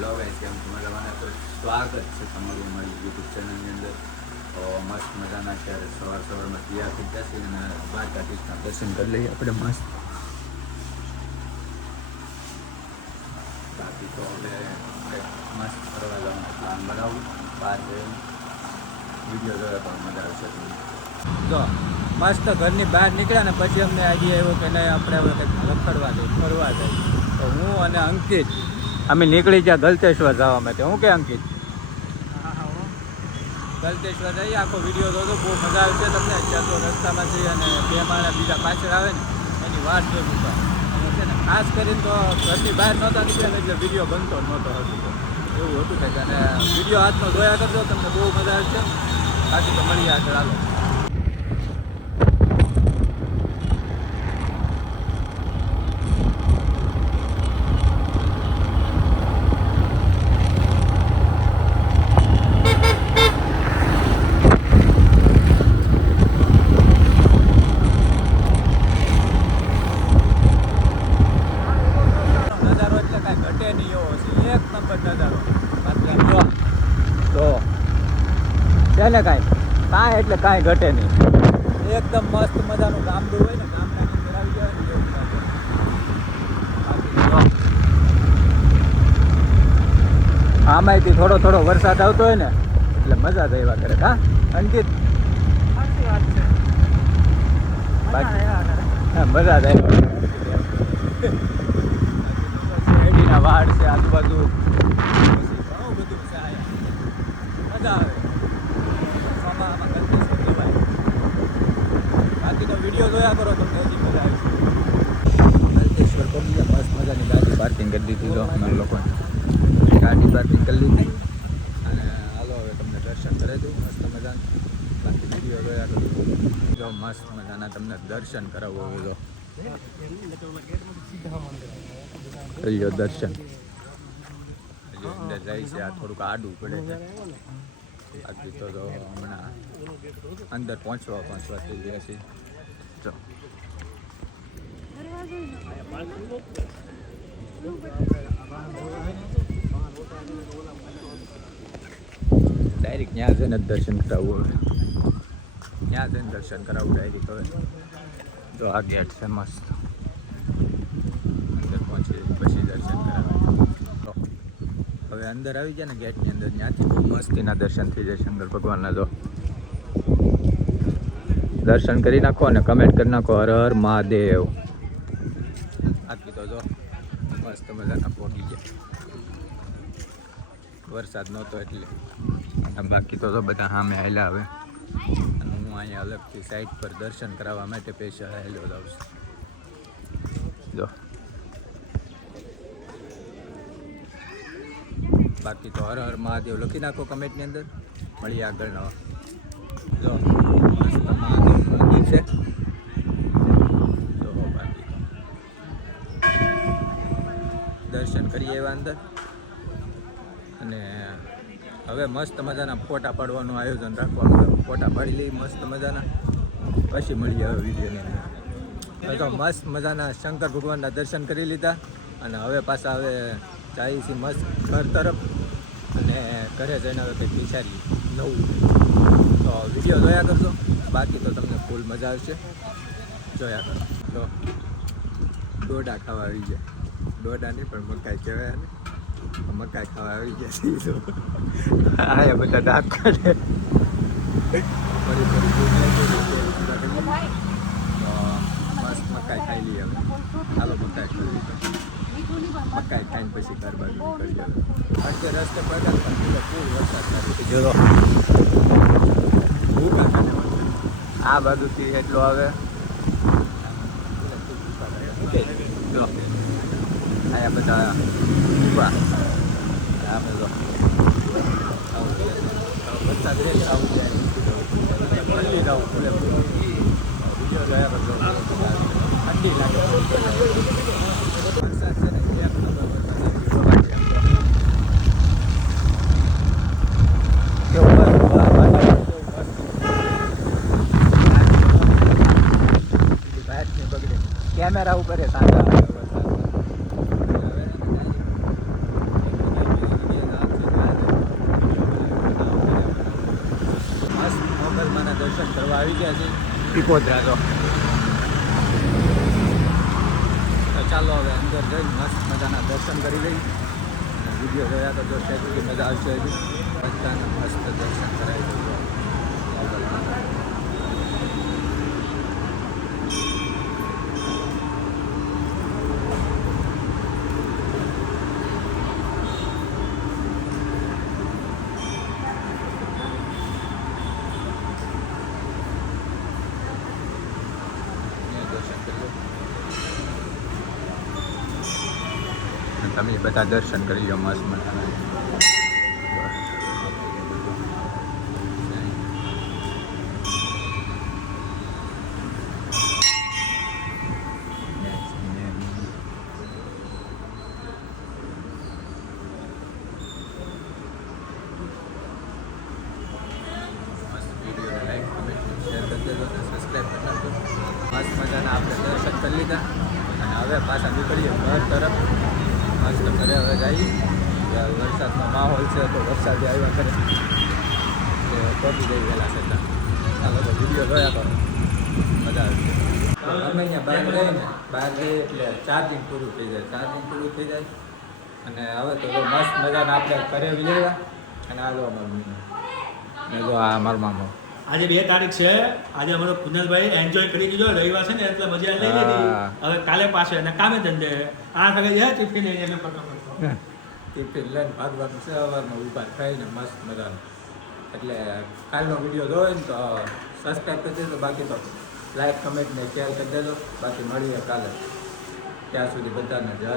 Hello guys, કેમ છો? મજામાં? તો સ્વાગત છે તમારું અમારી યુટ્યુબ ચેનલની અંદર. તો મસ્ત મજાના અત્યારે સવારમાં તૈયાર થઈ જશે અને દ્વારકાધીશના દર્શન કરી લઈએ આપણે મસ્ત. બાકી તો હવે મસ્ત ફરવા જવાનો પ્લાન બનાવું. બહાર જઈને વિડીયો જોયો તો મજા આવશે. જો મસ્ત ઘરની બહાર નીકળ્યા ને પછી અમને આઈડિયા આવ્યો કે નહીં આપણે હવે કંઈક રખડવા જઈએ, ફરવા જઈએ. તો હું અને અંકિત અમે નીકળી ગયા ગલતેશ્વર જવા માટે. હું કે અંકિત ગલતેશ્વર જઈએ, આખો વિડીયો જોજો, બહુ મજા આવશે તમને. અત્યારે તો રસ્તામાં જઈએ અને બે માણસ બીજા પાછળ આવે ને એની વાત છે મૂકવા છે ને. ખાસ કરીને તો ઘરની બહાર નહોતા નીકળ્યા એટલે વિડીયો બનતો નહોતો હતું, એવું હતું કંઈક. અને વિડીયો હાથનો જોયા કરજો, તમને બહુ મજા આવશે. બાકી તો મળીએ આગળ, હાલો. ને કાંઈ એટલે કાંઈ ઘટે નહીં. એકદમ મસ્ત મજાનું ગામડું હોય ને, ગામડાની અંદર આવી જાય ને એવું લાગે. આમાંયથી થોડો થોડો વરસાદ આવતો હોય ને એટલે મજા જ આવ્યા કરે. હા અંકિત, મજા જ આવ્યા. વાડ છે આજુબાજુ, ઘણું બધું છે, મજા આવે. બાકી તો વિડીયો જોયા કરો, તમને હજી મજા આવશે. ગલતેશ્વર પહોંચી ગયા, મસ્ત મજાની ગાડી પાર્કિંગ કરી દીધી. જો અમે લોકોએ ગાડી પાર્કિંગ કરી લીધી અને હાલો હવે તમને દર્શન કરી દઉં મસ્ત મજાના. બાકી વિડીયો જોયા કરો, જો મસ્ત મજાના તમને દર્શન કરાવવું હોય તો કરી લો દર્શન. અંદર જાય છે, આ થોડુંક આડું પડે છે. બાકી તો હમણાં અંદર પહોંચવા થઈ ગયા છે. જો ડાયરેક્ટ ત્યાં જઈને દર્શન કરાવવું. હવે ત્યાં જઈને દર્શન કરાવવું ડાયરેક્ટ. હવે જો આ ગેટ છે મસ્ત, અંદર પહોંચી પછી દર્શન કરાવે. હવે અંદર આવી ગયા ને ગેટની અંદર, ત્યાંથી બહુ મસ્તીના દર્શન થઈ જાય શંકર ભગવાનના. જો દર્શન કરી નાખો અને કમેન્ટ કરી નાખો હર હર મહાદેવ. બાકી તો જો મસ્ત મજાના પહોંચી ગયા, વરસાદ નહોતો એટલે. બાકી તો બધા સામે આવેલા હવે, અને હું અહીંયા અલગથી સાઈડ પર દર્શન કરાવવા માટે સ્પેશિયલ આવેલો જાઉં છું. જો બાકી તો હર હર મહાદેવ લખી નાખો કમેન્ટની અંદર. મળીએ આગળ નવા. જો મસ્ત મહાદેવનું મંદિર છે. જો બાકી દર્શન કરીએ એવા અંદર. અને હવે મસ્ત મજાના ફોટા પાડવાનું આયોજન રાખવાનું. ફોટા પાડી લઈએ મસ્ત મજાના, પછી મળીએ હવે વિડીયોની અંદર. તો મસ્ત મજાના શંકર ભગવાનના દર્શન કરી લીધા અને હવે પાછા હવે જાય છે મસ્ત ઘર તરફ. અને ઘરે જઈને હવે કંઈક વિચારીએ નવું. તો વિડીયો જોયા કરજો, બાકી તો તમને ફૂલ મજા આવશે. જોયા કરો. તો ડોડા ખાવા આવી જાય. ડોડા નહીં પણ મકાઈ કહેવાય ને, મકાઈ ખાવા આવી ગયા છે. હા બધા દાંત કાઢે. મસ્ત મકાઈ ખાઈ લઈએ હવે. ચાલો મકાઈ ખાઈ લઈએ. મકાઈ ખાઈને પછી ઘર બાજુ નીકળી જાય. અત્યારે રસ્તે પડ્યા પણ ફૂલ વરસાદ થાય. જો ભૂકા ખાને આ બાજુથી એટલો આવે. જો આયા બધા ઊભા. આ બધો વરસાદ રહે આવું જાય. પલ્લી રહું ફૂલે વિડીયો જોયા બધો ઠંડી લાગે. વરસાદ છે ને એક નંબર કેમેરા ઉપર સાંજા આવ્યા છીએ પીપોદરા તો ચાલો હવે અંદર જઈ મસ્ત મજાના દર્શન કરી લઈ અને વિડીયો જોયા તો જો કેટલી મજા આવશે હજી બધાના મસ્ત દર્શન કરાવી દઉં તમે બધા દર્શન કરી લો મસ્ત મજાના મસ્ત મજાના આપણે દર્શન કરી લીધા અને હવે પાછા નીકળીએ ઘર તરફ મસ્ત ઘરે હવે જઈએ વરસાદનો માહોલ છે તો વરસાદ આવ્યા કરે પહોંચી જઈ ગયેલા છે ચાલો તો વિડીયો જોયા કરો મજા આવે અમે અહીંયા બહાર જઈએ ને બહાર જઈએ એટલે ચાર્જિંગ પૂરું થઈ જાય અને હવે તો મસ્ત મજાના આપણે ઘરે વિજયા અને આ જો અમારું જો આ અમારું મામો આજે 2 તારીખ છે આજે અમારો પુનલભાઈ એન્જોય કરી દીધો રવિવાર છે ને એટલે મજા લઈ લીધી હવે કાલે પાછો અને કામે ધંધે આ સગા જાય ટિફિન લઈને એટલે ફટોફટ ટિફિન લઈને ભાગવાનું છે સવારમાં ઊભા ખાઈને મસ્ત મજાનું એટલે કાલનો વિડીયો જોયો ને તો સબસ્ક્રાઈબ કરી દેજો બાકી તો લાઈક કમેન્ટ ને શેર કરી દેજો બાકી મળીએ કાલે ત્યાં સુધી બધાને જય